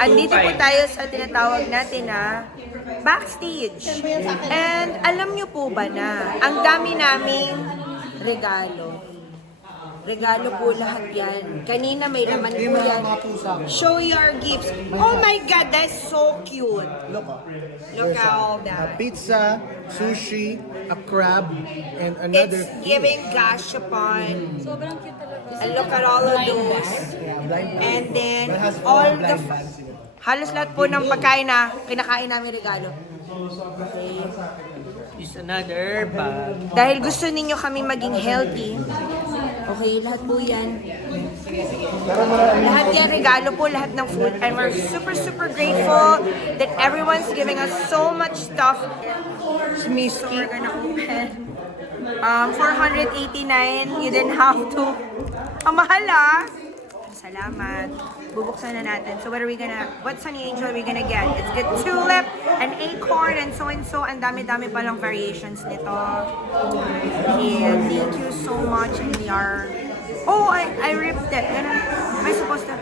Andito po tayo sa tinatawag natin na backstage. And alam nyo po ba na ang dami naming regalo. Regalo po lahat yan. Kanina may laman po yan. Show your gifts. Oh my God, that's so cute. Look at all A that. pizza, sushi, a crab, and another It's giving gashapon. Sobrang cute talaga. And look at all of those. And then, all the... Halos lahat po ng pagkain na kinakain namin regalo. Okay. Is another bag. Dahil gusto ninyo kami maging healthy. Okay, lahat po yan. Lahat yan regalo po, lahat ng food. And we're super, super grateful that everyone's giving us so much stuff. So we're gonna open. 489, you didn't have to. Ang mahal ah. Salamat. Bubuksan na natin. So what Sunny Angel are we gonna get? It's got tulip, an acorn, and so. Ang dami-dami palang variations nito. Yeah, thank you so much. And we are... Oh, I ripped it. Am I supposed to...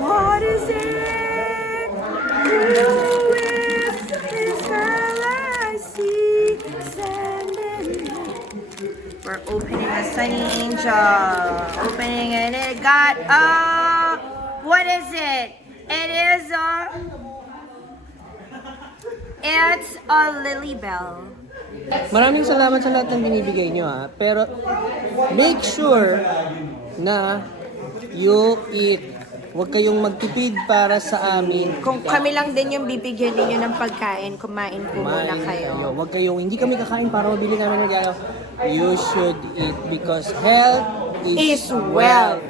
What is it? Who is this girl I see standing? We're opening a Sunny Angel. Opening and it got what is it? It is it's a lily bell. Maraming salamat sa lahat ng binibigay nyo ha. Pero make sure na you eat. Huwag kayong magtipid para sa amin. Kung kami lang din yung bibigyan ninyo ng pagkain, kumain po muna kayo. Huwag kayong, hindi kami kakain para mabili namin ng regalo. You should eat because health is Is wealth.